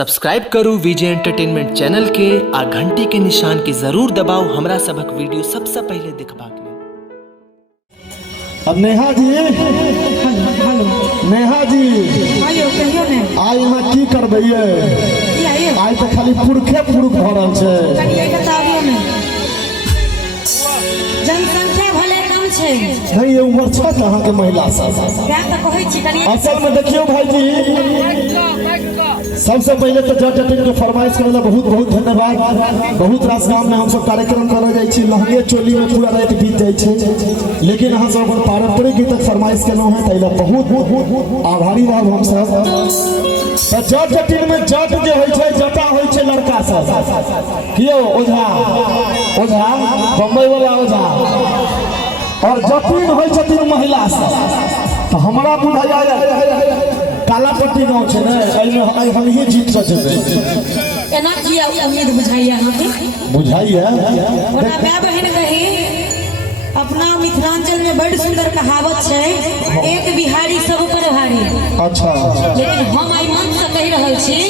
Subscribe करू विजय entertainment channel के आ घंटी के निशान के जरूर दबाओ हमरा सबक वीडियो सबसे पहले देखबाक लेल। अब नेहा जी नेहा जी आइयो कहियो ने आई यहाँ की करबै आई तो खाली पुरखे पुरुख भरल छै कनिए बताबियो ने जनसंख्या भले कम छै नहीं ये उम्र छै अहाँ के महिला सब क्या त कहै छी कनिए असल में देखियो भाईजी सबसे पहले तो जट टीम के फरमाइश करे ला बहुत बहुत धन्यवाद। बहुत रास गांव में हम सब कार्यक्रम करे जाय छी लहंगे चोली में पूरा रात बीत जाय छै लेकिन अहाँ सब अपन पारंपरिक गीतक फरमाइश केलो है तैला बहुत आभारी रहब हम सब। तो जट टीम में जट जे होय छै जटा होय छै लड़का सब कियो ओझा ओझा बम्बई वाला ओझा और जटिन होय छथिन महिला सब। तो हमरा बुझाया काला पट्टी गाँव छै ने एहिमे हम ही जीत सकबै एना किया उम्मीद बुझाइया अहाँ के बुझाइया ओना भाई बहन कही अपना मिथिलांचल में बड़ सुंदर कहावत छै एक बिहारी सब पर भारी। अच्छा लेकिन हम आई मन से कह रहल छी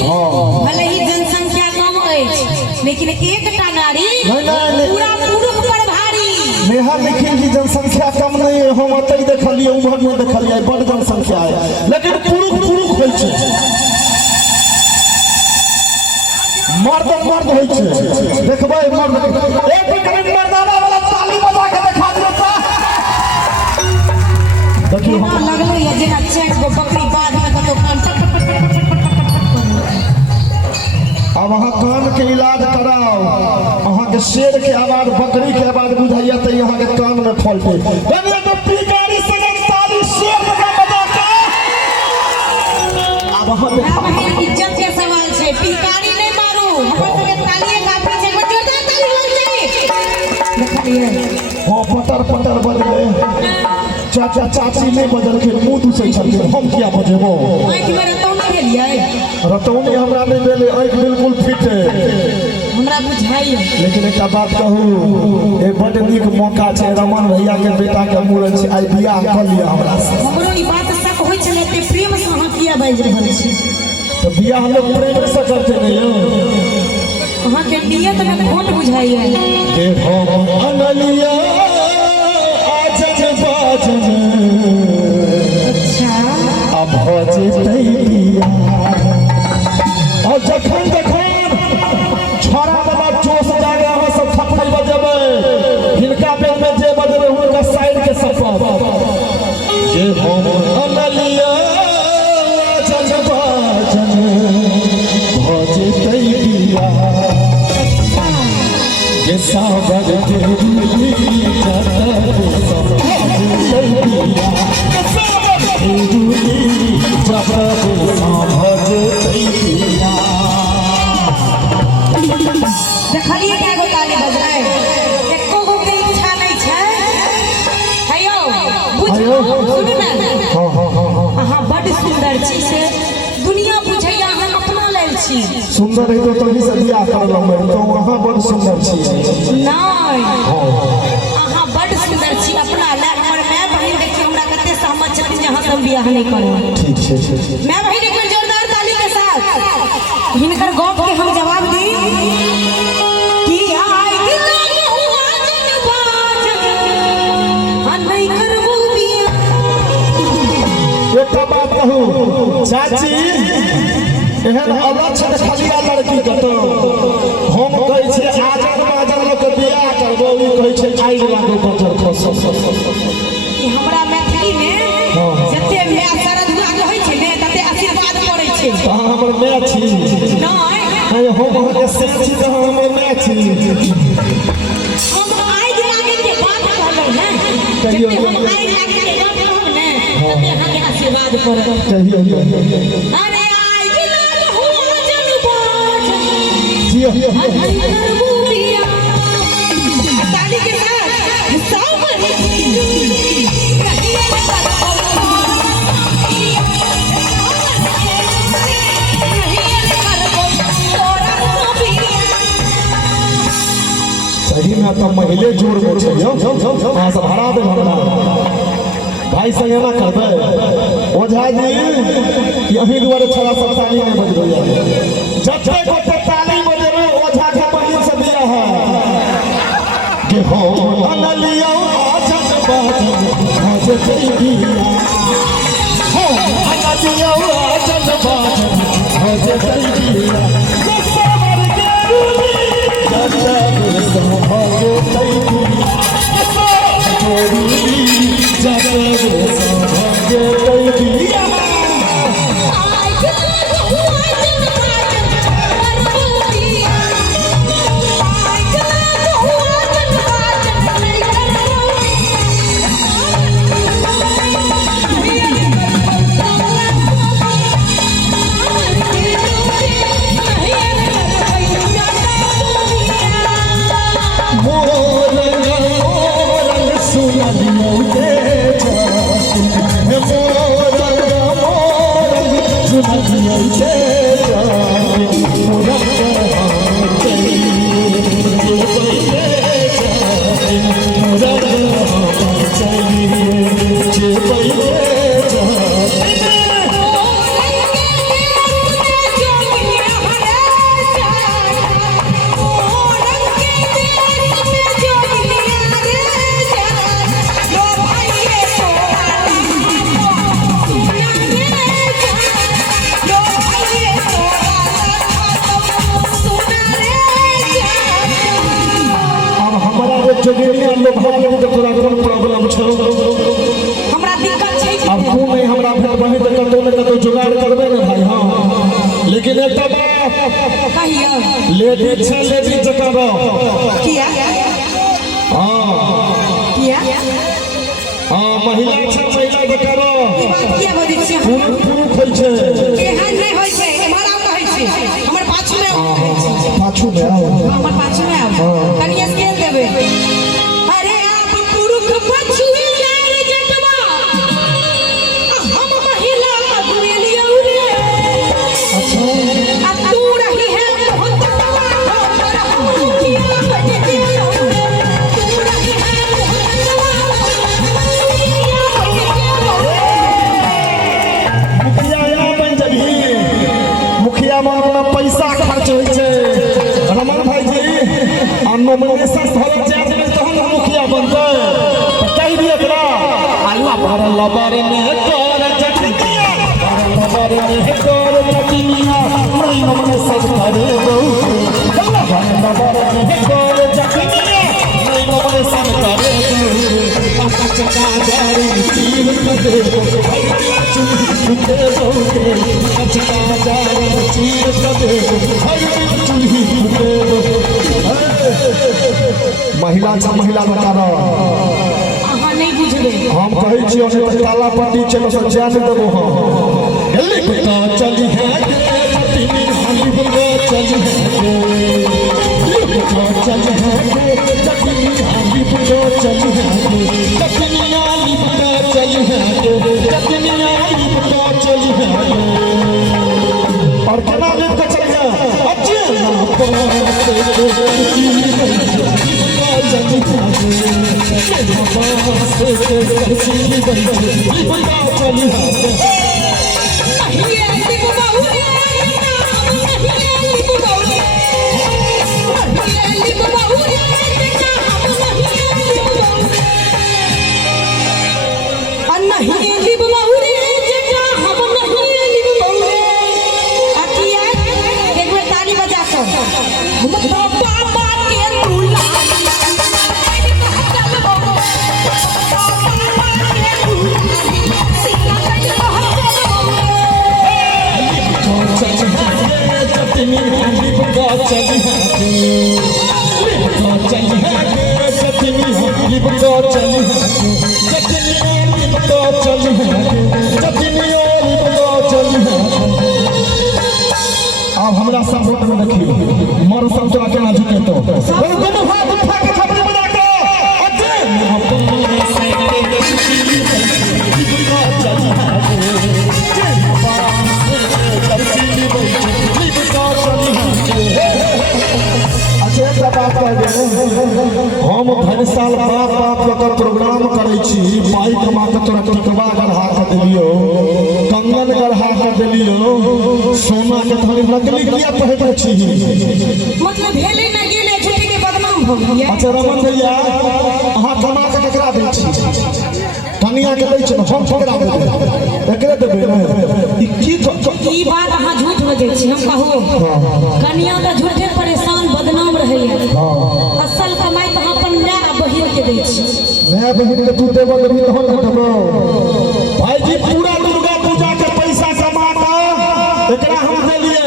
भले ही जनसंख्या कम अछि लेकिन एकटा नारी पूरा पुरुष पर भारी। नेहा लेकिन की जनसंख्या कम नहीं है हम अतई देखलिए उम्र में देखलिए बड़ जनसंख्या है लेकिन पुरुष पुरुष होय छै मर्द मर्द होय छै देखबै मर्द एक करीब मर्दाना वाला ताली बजा के देखा दियो त देखियो केना लगले ये जेना चेक गो बकरी बाध में कतो अब अहाँ कान के इलाज कराओ अहाँ के शेर के आवाज बकरी के आवाज बुझाइया त अहाँ के कान में फॉल्ट है बने तो पीकारी से ताली शेर बजा बजा के अब अहाँ बहन इज्जत के सवाल छै पीकारी नहीं मारू हमर सबके तालिए काफी छै जोरदार ताली बज देखलिए हां पटर पटर बजले चाचा चाची नहीं बजल के मुंह दूसै छथिन हम क्या बजेबो आंख में रतौ नहीं भेलिए रतौनी हमरा नहीं देले आंख बिल्कुल फिट है हमरा बुझाई। लेकिन एक बात कहूँ एक बड़ नीक मौका छै रमन भैया के बेटा के मूड़न छै आई बियाह कर लिया हमरा से हमरो ई बात शक होय छले ते प्रेम से अहाँ किया बाज रहल छी तो बियाह लोग प्रेम से करते नहीं अहाँ के नियत में खोट बुझाइए के हम अनलिया आजन बाजन अच्छा अब भजतै बिया और जखन जखन छोरा वाला जोश जागे अहाँ सब थपड़ी बजेबै हिनका बेर में जे बजेबै हुनका साइड के सफर के हम अनलिया आजन बाजन भजतै बिया के सागर के रूली जतर सब भजतै बिया के सागर के रूली जतर सब भजतै बिया। देखलिए क्या गो ताली बज रहा है एको गो के इच्छा नहीं छै हेयो बुझियो सुनू ना अहाँ बड़ सुंदर छी से दुनिया बुझैया अहाँ अपना लेल छी सुंदर है तो तभी से बियाह करलौ मैं तो अहाँ बड़ सुंदर छी नहीं अहाँ बड़ सुंदर छी अपना लेल हमर माय बहिन देखियो हमरा कते सहमत छथिन जे अहाँ सब बियाह नहीं करू ठीक छै माय बहिन एक बेर जोरदार ताली के साथ हिनकर गप के हम जवाब दी कि आई दिल हुआ जनबाज नहीं करबू बियाह। एक बात कहूँ चाची एहन अलग छै खलिया लड़की कतो हम कहै छी आजन बाजन लोग बियाह करबो ई कहै छै आइ लागो बजर खस कि हमरा मैथिली में जते माय शरद लाग होय छै ने तते आशीर्वाद पड़ै छै हमर माय छी नहीं हम अहाँ के से छी त हमर माय छी हम आइ लागे के बात कहलौ ने जते हम आइ लागे के बात कहब ने तते अहाँ के आशीर्वाद पड़त कहियो अरे आई दिल हुआ जनबाज जी नहीं करबू बियाह। ताली के साथ सब सही में तो महिले जोर में छै अहाँ सब हरा दे हमरा भाई संगे ना करबै ओझा जी यही दुआरे छोड़ा सब ताली नहीं बजबै जत्ते गोटे ताली बजेबे ओझा के बहिन से दिया है कि हो अनलियो आजन बाजन भज दैया हो अनलियो आजन बाजन भज दैया सबर के जत्ते सो भज दैया गोरी जत्ते सो भज दैया जोगिनिया लोग भागे तो तोरा कोन प्रॉब्लम छौ हमरा दिक्कत छै अब तू नहीं हमरा फिर बनी त कतो न कतो जुगाड़ करबे न भाई हां लेकिन एकटा बात कहियो लेडीज छ लेडीज जका रह किया हां किया महिला छ महिला जका रह ई बात किया बोलै छी पुरुष होइ छै एहन नहीं होइ छै हमरा कहै छी हमर पाछू में पाछू में आओ हमर पाछू में आओ कनिया स्केल देबे अरे आप पुरुष पाछू में जाए जटवा हम महिला दुएलियो रे अच्छा आ तू रही है बहुत तवा पर हम किया बजे दियो तू रही है बहुत तवा किया बजे दियो मुखिया या बन जभी मुखिया में पैसा खर्च होइ छै रमन भाई जी नॉमिनेशन भरल जाए में तहन मुखिया बनतै कहि दिए एकरा आलू पर लबर में कर जटिया लबर में कर जटिया नहीं नॉमिनेशन करे बहुत लबर में कर जटिया नहीं नॉमिनेशन करे बहुत चका जारी चील करे भाई चुके बहुते चका जारी चील करे भाई चुही के महिला छ महिला बता रहा अहाँ नहीं बुझबे हम कहै छी ओने त काला पट्टी चलो सब जान देबो हम जल्दी कुत्ता चली है पट्टी हाली बंगा चली है कुत्ता चली है पट्टी हाली बंगा चली है पट्टी हाली बंगा चली है पट्टी हाली बंगा चली है और केना लेट के चल गया अच्छे ना पासे अब हमरा सब वोट में देखी मर सब तोरा केना जीते तो दोनों हाथ उठा के छपरी बजा के हम भरि साल बाप बाप प्रोग्राम करै छी पाई कमा के तोरा टिकवा गढ़ा के देलियो कंगन गढ़ा के देलियो लियो सोना के थाली नकली किया पहले छी मतलब भेले ना गेले झूठी के बदनाम हो गया। अच्छा रमन भैया अहाँ कमा के केकरा दै छी कनिया के दै छी हम केकरा देबै एकरे देबै ना ई बात अहाँ झूठ बजै छी। हम कहू कनिया तो झूठे परेशान बदनाम रहैया असल कमाई तो अपन माय आ बहिन के दै छी। मैं बहिन के तू देबो देबी तहन न देबो भाई जी पूरा दुर्गा पूजा के पैसा कमा के एकरा हम देलिए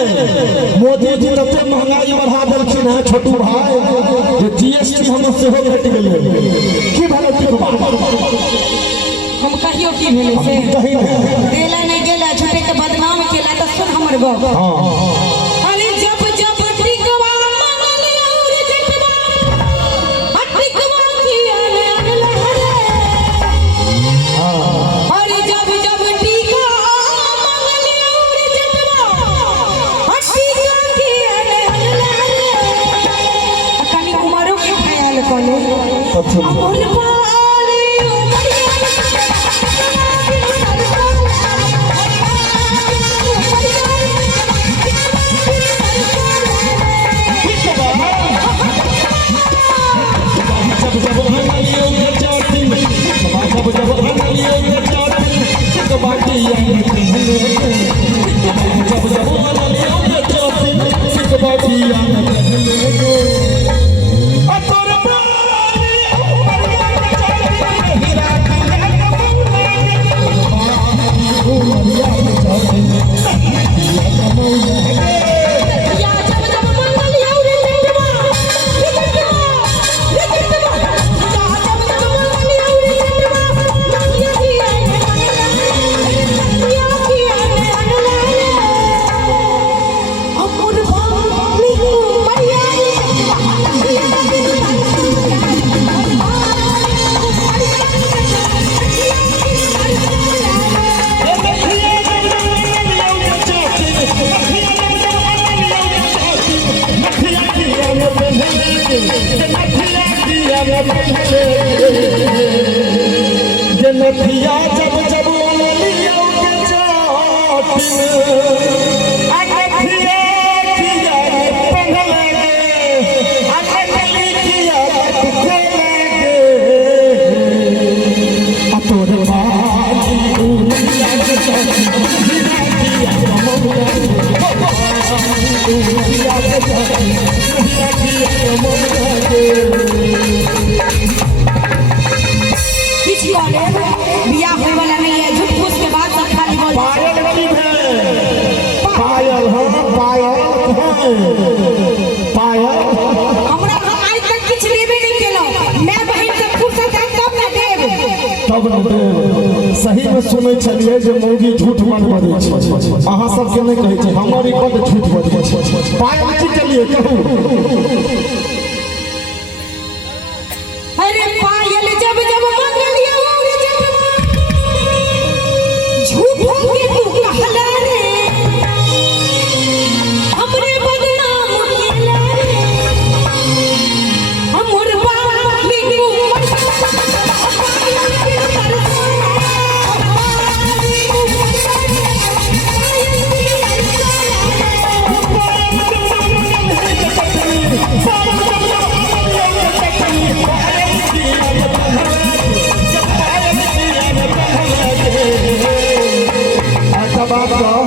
मोदी जी तते महंगाई बढ़ा देलखिन है छोटू भाई जे जीएसटी हम सेहो घट गेलै की भेलै की हम कहियो की भेलै से कहि देला नहीं गेला झूठे के बदनाम केला तो सुन हमर गप। अरे जब जब टिकवा मंगलिया रे जटवा टिकवा की आने अगला अरे जब जब टिकवा मंगलिया रे जटवा टिकवा की आने अगला कनी उमरो के ख्याल कोने अमर जनथिया जब जब लियो के चाट अनथिया किया पहले अनथली किया खेले आ तोर बाजी दुनिया के चाट बिना किया मौला दुनिया के चाट बिना किया मौला बिया होए वाला नहीं है झूठ फूस के बाद सब खाली बोल पायल की है पायल हाँ पायल पायल हमरा हम आज तक कुछ लेबे नहीं केलो मैं बहन से फुर्सत है तब ना देब तब न सही में सुनै छलिए जे मौगी झूठ मन बजै छै अहाँ सब के नहीं कहै छै हमर ई बड झूठ बजै छै पायल की केलिए कहू अरे पायल जब जब मंगलिया रे जब झूठ के तू कहला रे हमरे बदनाम केला रे हमर बाप बिगू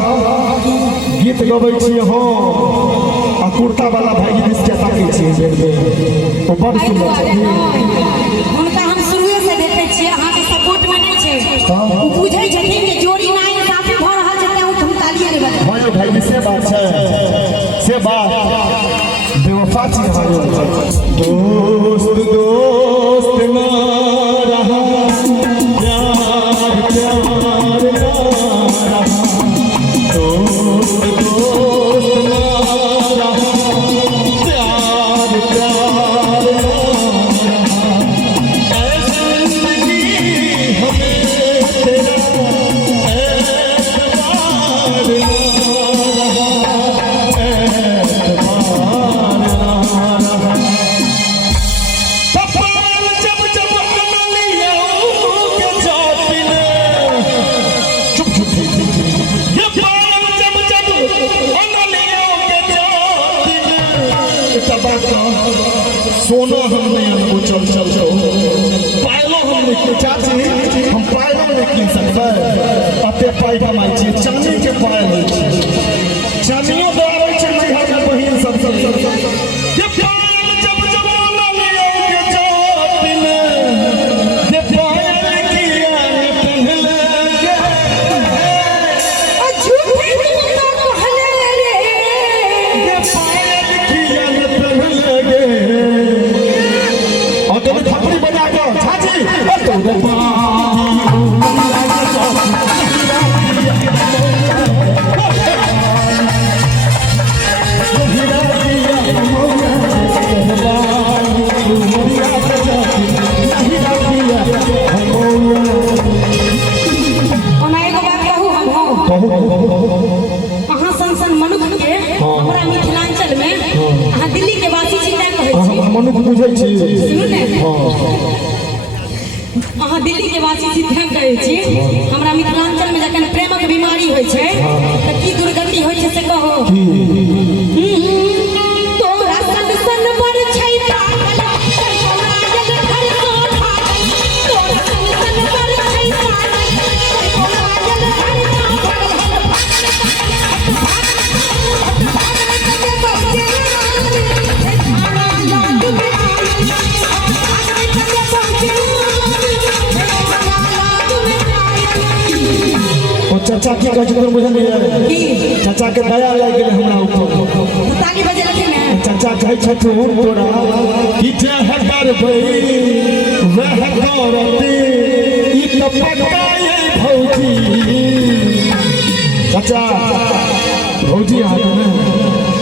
गीत गबै छी हम आ कुर्ता वाला भाई दिस के ताकै छी ओ बड़ सुंदर छै हुनका हम शुरुए से देखै छियै अहाँ के सपोर्ट में नहीं छै ओ बुझै छथिन जे जोड़ी ना इंसाफी भ रहल छै त हम तालिये रे बजा भाइयो भाई से बात छै से बात बेवफा छी भाइयो दोस्त दोस्त ना रहा प्यार प्यार ना रहा दोस्त दोस्त ना रहा प्यार प्यार ना रहा ऐसी जिंदगी हमें तेरा एतबार ना रहा एतबार ना रहा एक बात सोना हम नहीं अनबो चल पायलो हम नहीं चाची हम पायलो नहीं कीन सकते अते पाई कमाई छी चांदी के पायल होई छी चांदियो दौड़ै छै नैहर के बहिन सब ये पायल जब जमाना लियो के जातिन ये पायल किया ने पहले ओ झूठे तो कहले रे ये पायल किया ने पहले और तो थपड़ी बजा के चाची तो अहाँ सन मनुख के हमरा मिथिलांचल में अहाँ दिल्ली के वासी छी ना कहै छी मनुख बुझै छी सुनू ने अहाँ दिल्ली के वासी छी तें कहै छी हमरा मिथिलांचल में जखन प्रेमक बीमारी होइ छै त की दुर्गति होइ छै से कहो तोरा सन सन पर छै पागल तोरा जग घर को भागल तोरा सन सन पर छै पागल तोरा जग घर चाचा की कहै छै बुझलिए चाचा के दया लागि गेलै हमरा ऊपर ताली बजे रखी ने चाचा कहै छथुन तोरा कि जह करबै वह करते ई त पक्का ये भौजी चाचा भौजी आ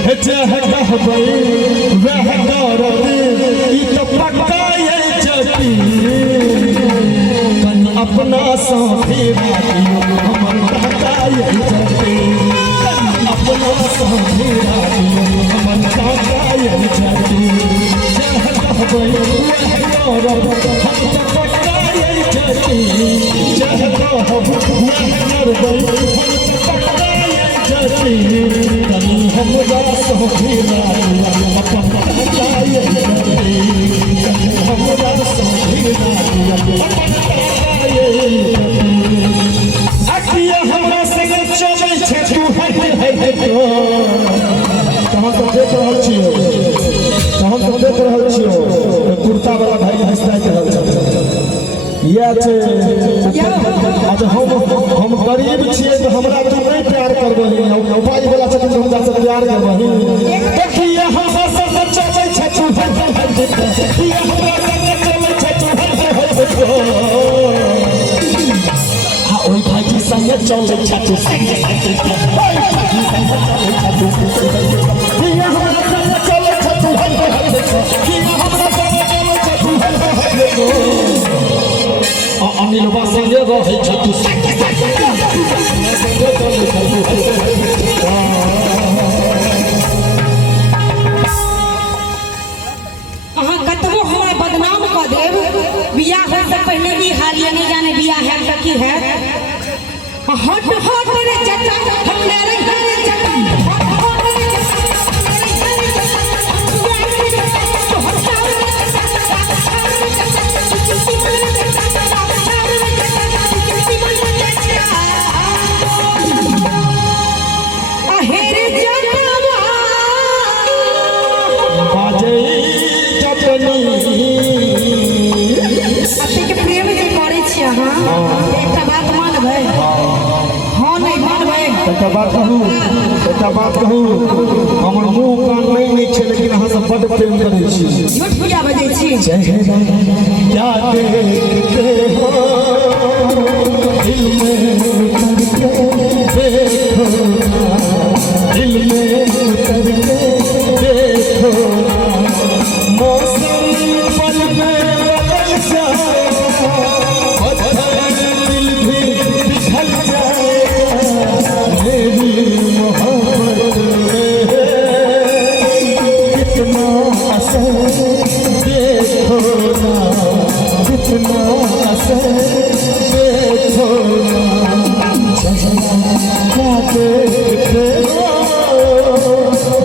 ने जह कहबै वह करते ई त पक्का ये जति कन अपना साथे राखियो हमर पक्का ये जति अपना साथे राखियो हमर पक्का ये जति जह कहबै वह करब हम त पक्का ये जति जह कहब वह करबै हम त पक्का ये जति कनी हमरा साथे राखियो अपन पक्का ये जति हमरा साथे राखियो अपन पक्का ये अखिया हमरा संग चलै छै तू है तो कहाँ तो देख रहल छियो कहाँ तो देख रहल छियो कुर्ता वाला भाई हंसता के रहल छै या छै आज हम गरीब छियै तो हमरा तू नहीं प्यार करबही हम पाई वाला छथिन तो हमरा से प्यार करबही देखिए हमरा संग चलै छै तू है देखिए हमरा संग चलै छै तू है ओई भाईजी संग चलै छथु संग किया हमरा संग चलै छथु किया हमरा संग चलै छथु अनिलवा संग रहै छथु अहाँ कतबो हमरा बदनाम कऽ देब बियाह होय से पहले ई हाल ये नहीं जाने बियाह है त की है हट हट रे चचा हम मेरे घर चचा हट हट रे अहेरे जटवा बाजे चटनी अति के प्रेम जे करै छी अहाँ एकटा बात मानबै हाँ नहीं मानबै एकटा बात कहू हमर मुंह कान नहीं छै लेकिन अहाँ सब बड़ प्रेम करै छी झूठ पूजा बजै छी चेहरा क्या देखते हो दिल में उतर के देखो दिल में उतर के देखो मौसम पल में बदल जाएगा पत्थर दिल भी पिघल जाएगा मेरी मोहब्बत में कितना असर देखो ना कितना असर देखो ना क्या देखते हो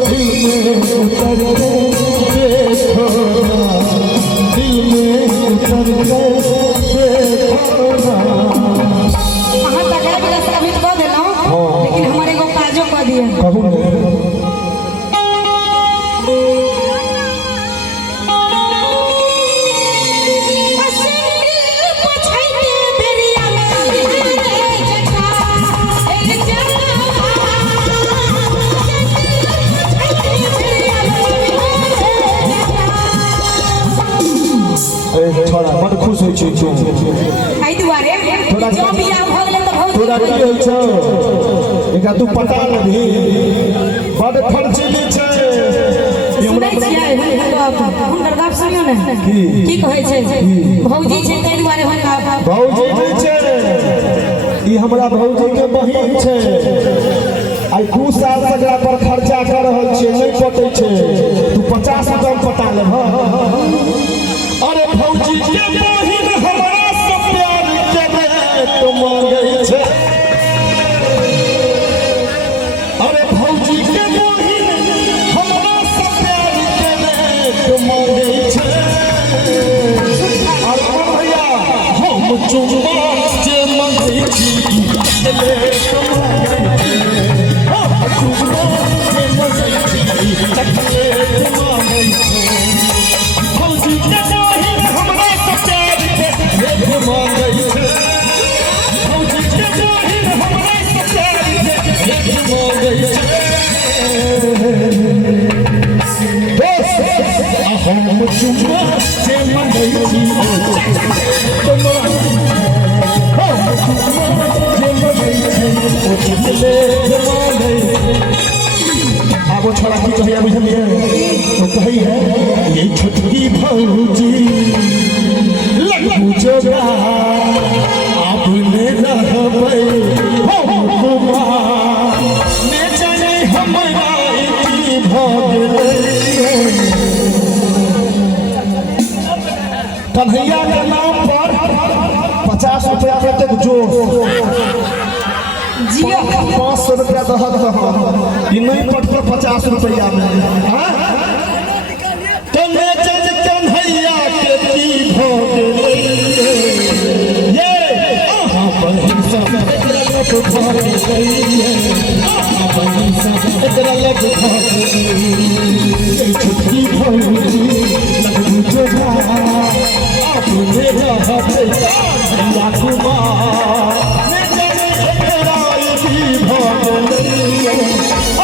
दिल में उतर के होइ छै जो आई दुआरे जो बियाह भ गेलै त भौजी तोरा की होइ छै एकरा तू पता लगी बड़ खर्चीली छै सुनै छियै हुनकर गप सुनियो ने की कहै छै भौजी छै तै दुआरे हुनका भौजी नहि छै ई हमरा भौजी के बहिन छै आई 2 साल से एकरा पर खर्चा कर रहल छियै नहीं पटै छै तू 50 रुपया पटा ले अरे भौजी के बहिन हमरा से प्यार करे तो मांगे छै अरे भौजी के बहिन हमरा से प्यार करे तो मांगे छै अरे भैया हम चुम्मा जे मांगे छी ले तो मांगे अब वो छोड़ा की कहिया बुझलिए वो कही है ये छुटकी भौजी लगू जोगा आपने रहबै हो गुमा ने जाने हमरा की भगलै कन्हैया के नाम पर 50 रुपया प्रत्येक जो 500 रुपया दहत ई नहीं पड़ता 50 रुपया में कन्हे जज कन्हैया के की भोग ये आहा बहिन सब एकरा लग भोग गई आहा बहिन सब एकरा लग भोग गई छुट्टी भौजी लगू जोगा आपने रहबै या कुमार ने जाने एकरा की भगलै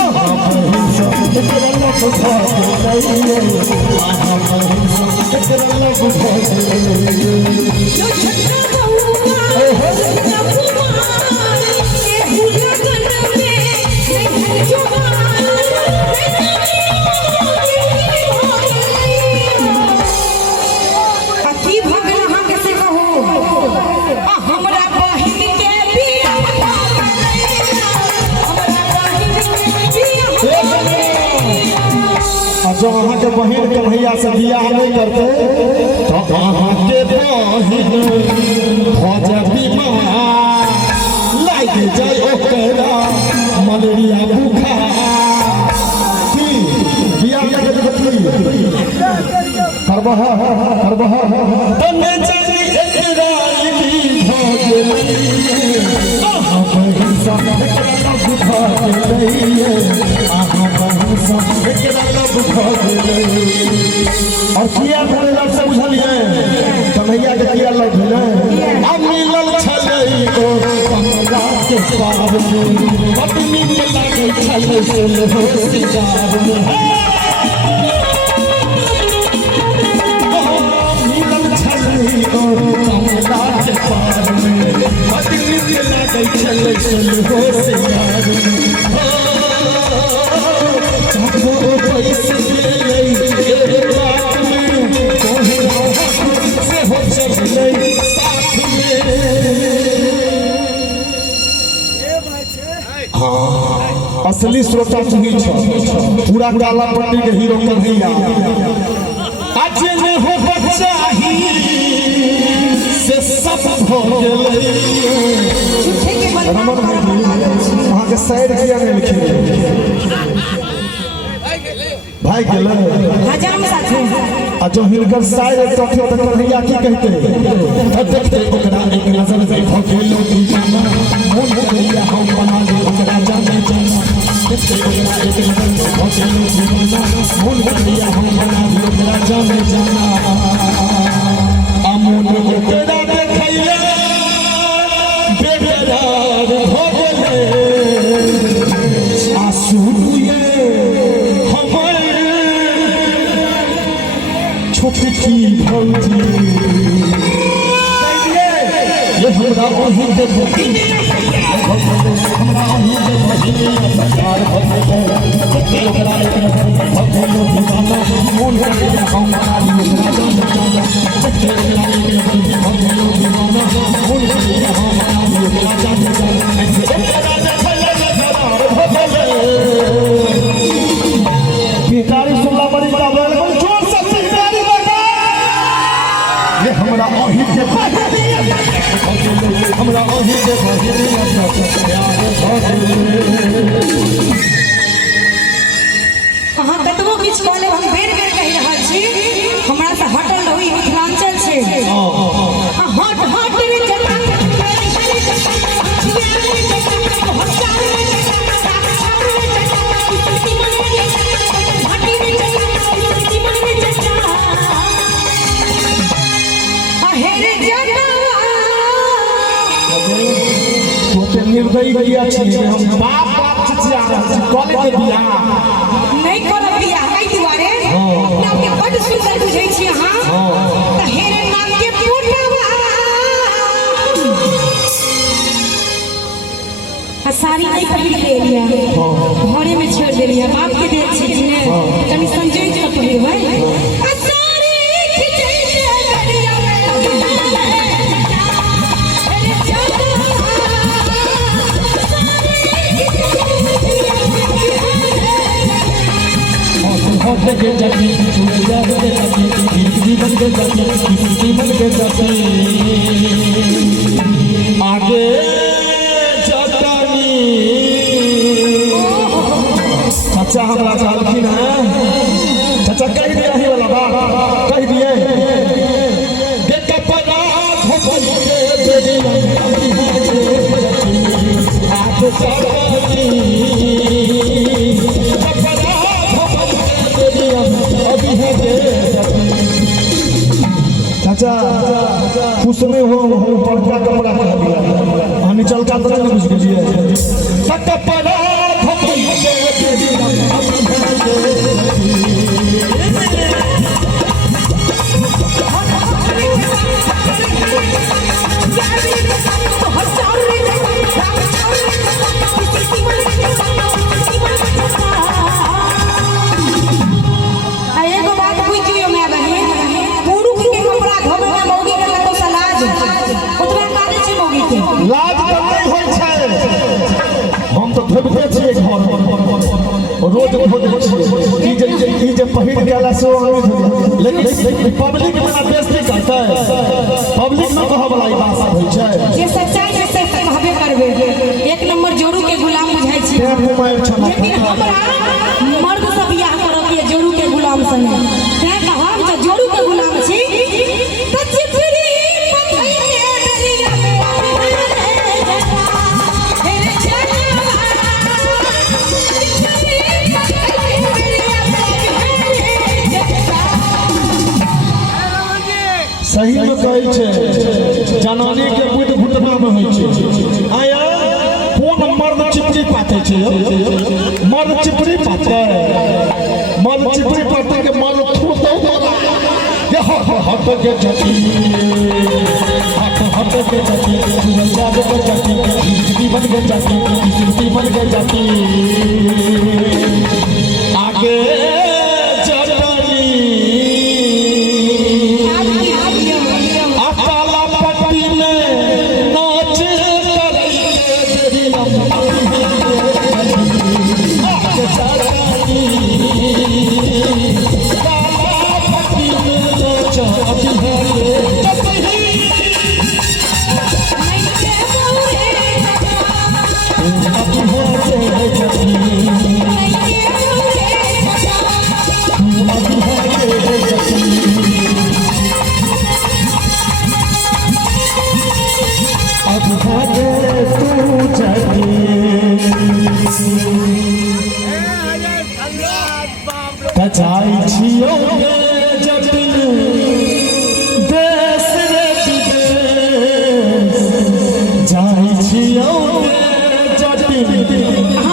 आहा बहिन सब एकरा लग भोग गई आहा बहिन सब एकरा लग भोग गई जो छक्का बहुआ ना कुमार के हुला गन में नहीं जवान की भगल हम कैसे कहू हमरा बहिन के बियाह हमरा बहिन के बियाह जो अहाँ के बहिन के भैया से बियाह नहीं करते तो अहाँ के बहिन भज बीमार लाग जाए ओकरा मलेरिया बुखार की बियाह के करबह तने चली एकरा की भगलै आहा बहिन सब एकरा लग भगलै आहा बहिन सब एकरा लग भगलै और किया भरे लग से बुझलिए कन्हैया के किया लग भेलै आ मिलल छलै ओ कमला के पार में पत्नी के लागै छलै से हो सिंगार में मिलल छलै ओ कमला के पार में पत्नी के लागै छलै से हो सिंगार में जब पैसे ले रात में कोहरा से हो चले साथ में असली श्रोता सुनी छ पूरा काला पट्टी के हीरो कन्हैया आज ने हो बच्चा ही से सब हो गेलै रमन भाई वहां के शायर किया नहीं लिखे भाई गेलै हजाम साथे आ जो हिनकर शायर तथे त कन्हैया की कहते देखते ओकरा एक नजर से हो गेलो दीवाना मोन करिया हम बना ले ओकरा जाने जाना देखते ओकरा एक नजर से हो गेलो दीवाना मोन करिया हम बना ले ओकरा जाने जाना आ मोन ओकरा देखैया बेकरार हो गेले आंसू छुटकी भौजी ये हमरा ओही के हमरा ओही के बहिनी सरकार भगले ओकरा एक भगलो दीवाना मोन के हम काली ओकरा जाना भगलो दीवाना मोन के हम काली ओकरा जाना भिखारी सुनला बड़ी का बोल जोर से भिखारी बता ये हमरा ओही के बहिनी हमरा ओही के बहिनी प्यार अहाँ कतबो किछु कहले हम बेर बेर कहि रहल छी हमरा से हटल रहू ई मिथिलांचल छै हट हट रे जटा निर्दयी किया छी हम बाप बाप चिचिया कॉलेज के बियाह नहीं करब बियाह एहि दुआरे अपना के बड सुंदर बुझै छी अहाँ त हेरे नाम के पुटवा आ साड़ी नहीं पहिर के एलिया घरे में छोड़ देलिया बाप के देख छी ने कनी संजोई के पहिरबै आ साड़ी खिचै के गरिया में हट के जाती चूड़िया के जाती जीवन के जाती जीवन के जाती आगे जटानी चाचा हमरा चालखिन है चाचा कह दिया ही वाला बात कह दिए के कपड़ा धोती के बेरी आप चालती चाचा खुश में हो पड़ता कपड़ा कह दिया हम चल का तो नहीं कुछ कीजिए कपड़ा लाज तो नहीं होय छै हम तो धोबते छियै घर रोज धोते छियै ई जे पहिर गेला से लेकिन पब्लिक में बेइज्जती करतै पब्लिक में कह वाला ई बात होय छै जे सच्चाई से से कहबे करबे एक नंबर जोरू के गुलाम बुझाई छी लेकिन हमरा मर्द से बियाह करब के जोरू के गुलाम संगे ते कहब त जोरू के गुलाम छी त चिपरी पथई के डरिया में सही में कहै छै जनानी के बुध भुटना में होय छै आया कोन मर्द चिपरी पाते छै मर्द चिपरी पाते मर्द चिपरी पाते के मर्द थूतो ये हट के जती हट के जती जाग के जती जीवन के जती जीवन के जती आगे जाई छियो जटिल देश रे विदेश जाई छियो जटिल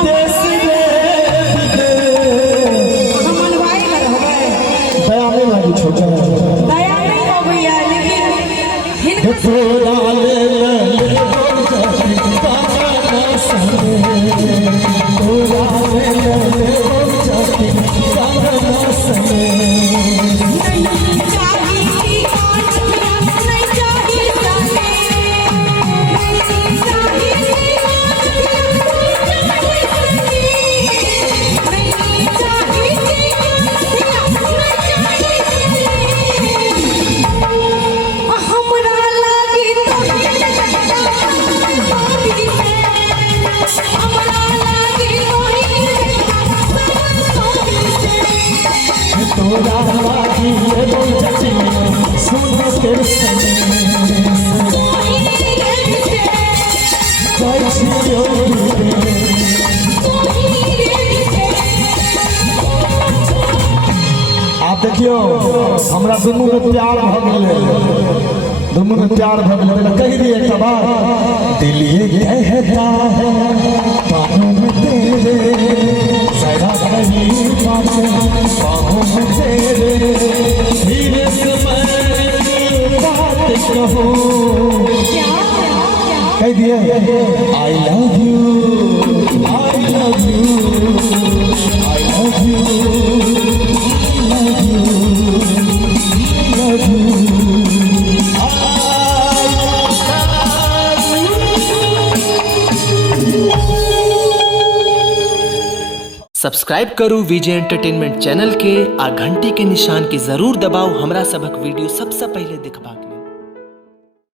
देश रे विदेश हम मनवाई कर होबे दया नहीं लागी छोटा दया नहीं होबैया लेकिन हिनका तोरा ले तोरा लागी एगो चटनिया सुन के आप देखियो हमरा दुनू में प्यार भ गेलै दोनों में प्यार भ गेलै कह दिए एक बार दिल ये कहता है बाहों में तेरे जरा कहीं बाहों में तेरे धीरे से मैं बात कहो कह दिए I love you I love you I love you subscribe करू विजय एंटरटेनमेंट चैनल के आ घंटी के निशान के जरूर दबाओ हमरा सबक वीडियो सबसे पहले देखबाक।